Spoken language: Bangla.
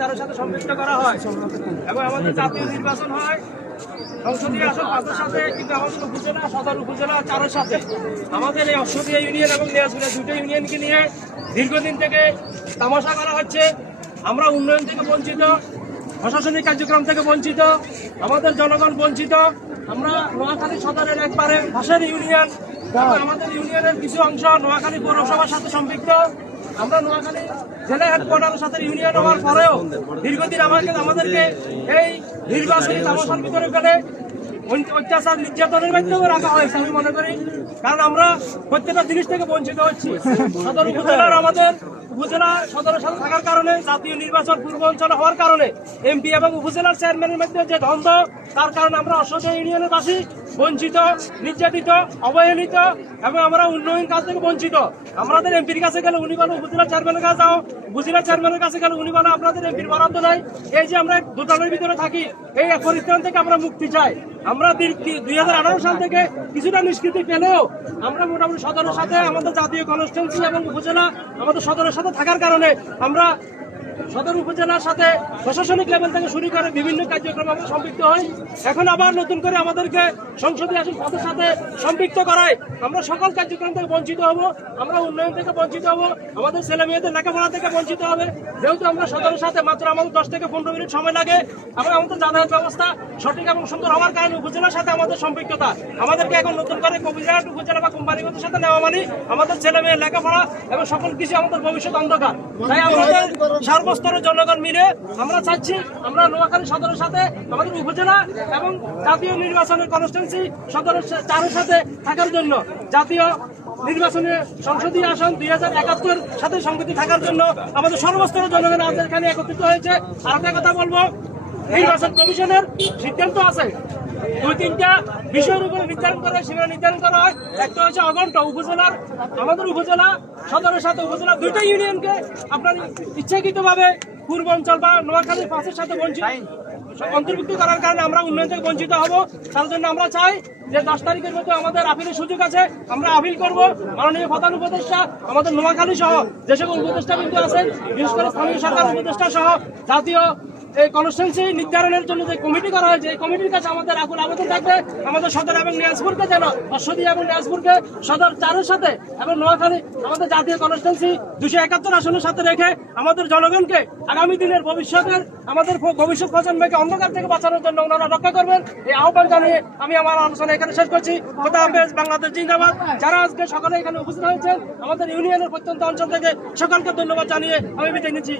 চারের সাথে সম্পৃক্ত করা হয় এবং আমাদের জাতীয় নির্বাচন হয় সংসদীয় আসন 5-এর সাথে, কিন্তু আমাদের উপজেলা সদর উপজেলা 4-এর সাথে। আমাদের এই অশ্বদীয় ইউনিয়ন এবং নিয়াজপুরা দুটো ইউনিয়নকে নিয়ে দীর্ঘদিন থেকে তামাশা করা হচ্ছে। আমরা উন্নয়ন থেকে বঞ্চিত, প্রশাসনিক কার্যক্রম থেকে বঞ্চিত, আমাদের জনগণ বঞ্চিত। আমরা নোয়াখালী সদরের একবারে ভাষার ইউনিয়ন, আমাদের ইউনিয়নের কিছু অংশ নোয়াখালী পৌরসভার সাথে সম্পৃক্ত। আমরা নোয়াখালী জেলা হেডকোয়ার্টারের সাথে ইউনিয়ন হওয়ার পরেও দীর্ঘদিন আমাদেরকে এই নির্বাচনী তামাশার ভিতরে ফেলে অত্যাচার নির্যাতনের মাধ্যমে রাখা হয়েছে আমি মনে করি। কারণ আমরা প্রত্যেকটা জিনিস থেকে বঞ্চিত হচ্ছি। সদর উপজেলার আমাদের উপজেলা সদরের সাথে থাকার কারণে, জাতীয় নির্বাচন পূর্ব অঞ্চলে হওয়ার কারণে এমপি এবং উপজেলার চেয়ারম্যানের মধ্যে যে দ্বন্দ্ব, তার কারণে আমরা অশ্বদীয় ইউনিয়নের বাসী বঞ্চিত, নির্যাতিত, অবহেলিত এবং আমরা উন্নয়ন কাজ থেকে বঞ্চিত। আমাদের এমপির কাছে গেলে উনি বলে উপজেলা চেয়ারম্যানের কাছে যাও, উপজেলা চেয়ারম্যানের কাছে গেলে উনি বলে আপনাদের এমপির বরাদ্দ নাই। এই যে আমরা দোটালের ভিতরে থাকি, এই পরিত্রাণ থেকে আমরা মুক্তি চাই। আমরা 2018 সাল থেকে কিছুটা নিষ্কৃতি পেলেও আমরা মোটামুটি সদরের সাথে আমাদের জাতীয় কনস্টিটিউয়েন্সি এবং উপজেলা আমাদের সদরের সাথে থাকার কারণে আমরা সদর উপজেলার সাথে প্রশাসনিক লেভেল থেকে শুরু করে বিভিন্ন কার্যক্রম আমরা সম্পৃক্ত হই। এখন আবার নতুন করে আমাদেরকে সংসদীয় আসন 5-এর সাথে সম্পৃক্ত করায় আমরা সকল কার্যক্রম থেকে বঞ্চিত হব, আমরা উন্নয়ন থেকে বঞ্চিত হব, আমাদের ছেলে মেয়েদের লেখাপড়া থেকে বঞ্চিত হবে। যেহেতু আমরা সদরের সাথে মাত্র আমাদের 10 থেকে 15 মিনিট সময় লাগে এবং আমাদের যাতায়াত ব্যবস্থা সঠিক এবং সুন্দর হওয়ার কারণে উপজেলার সাথে আমাদের সম্পৃক্ততা, আমাদেরকে এখন নতুন করে কবিরহাট উপজেলা বা কোম্পানিগতের সাথে নেওয়া মানে আমাদের ছেলে মেয়ের লেখাপড়া এবং সকল কিছু আমাদের ভবিষ্যৎ অন্ধকার। তাই আমাদের সর্বস্তরের জনগণ মিলে আমরা চাচ্ছি আমরা নোয়াখালী সদরের সাথে আমাদের উপজেলা এবং জাতীয় নির্বাচনের কনস্টিটিউয়েন্সি সদরের 4-এর সাথে থাকার জন্য, জাতীয় নির্বাচনে সংসদীয় আসন 2071 সাথে সংগতি থাকার জন্য আমাদের সর্বস্তরের জনগণ আজ এখানে একত্রিত হয়েছে। আর একটা কথা বলবো, নির্বাচন কমিশনের সিদ্ধান্ত আছে 2-3টা বিষয়ের উপরে সীমা নির্ধারণ করা হয়। একটা হচ্ছে অগন্ট উপজেলার, আমাদের উপজেলা সদরের সাথে উপজেলা 2টা ইউনিয়নকে আপনার ইচ্ছাকৃতভাবে পূর্ব অঞ্চল বা নোয়াখালী 5-এর সাথে অন্তর্ভুক্ত করার কারণে আমরা উন্নয়ন থেকে বঞ্চিত হব। তার জন্য আমরা চাই যে 10 তারিখের মধ্যে আমাদের আপিলের সুযোগ আছে, আমরা আপিল করব। মাননীয় প্রধান উপদেষ্টা আমাদের নোয়াখালী সহ যে সকল উপদেষ্টা কিন্তু আছেন, বিশেষ করে স্থানীয় সরকার উপদেষ্টা সহ জাতীয় এই কনস্টিটিউয়েন্সি নির্ধারণের জন্য যে কমিটি করা হয়েছে, এই কমিটির কাছে আমাদের আকুল আবেদন থাকবে আমাদের সদর এবং নিয়াজপুরকে যেন অশ্বদী এবং নিয়াজপুরকে সদর 4-এর সাথে এবং নোয়াখালী আমাদের জাতীয় কনস্টিটিউয়েন্সি 271 আসনের সাথে রেখে আমাদের জনগণকে আগামী দিনের ভবিষ্যতের আমাদের ভবিষ্যৎ প্রজন্মকে অন্ধকার থেকে বাঁচানোর জন্য ওনারা রক্ষা করবেন। এই আহ্বান জানিয়ে আমি আমার আলোচনা এখানে শেষ করছি। খোদা হাফেজ, বাংলাদেশ জিন্দাবাদ। যারা আজকে সকালে এখানে উপস্থিত হয়েছেন আমাদের ইউনিয়নের প্রত্যন্ত অঞ্চল থেকে সকলকে ধন্যবাদ জানিয়ে আমি বিদায় নিচ্ছি।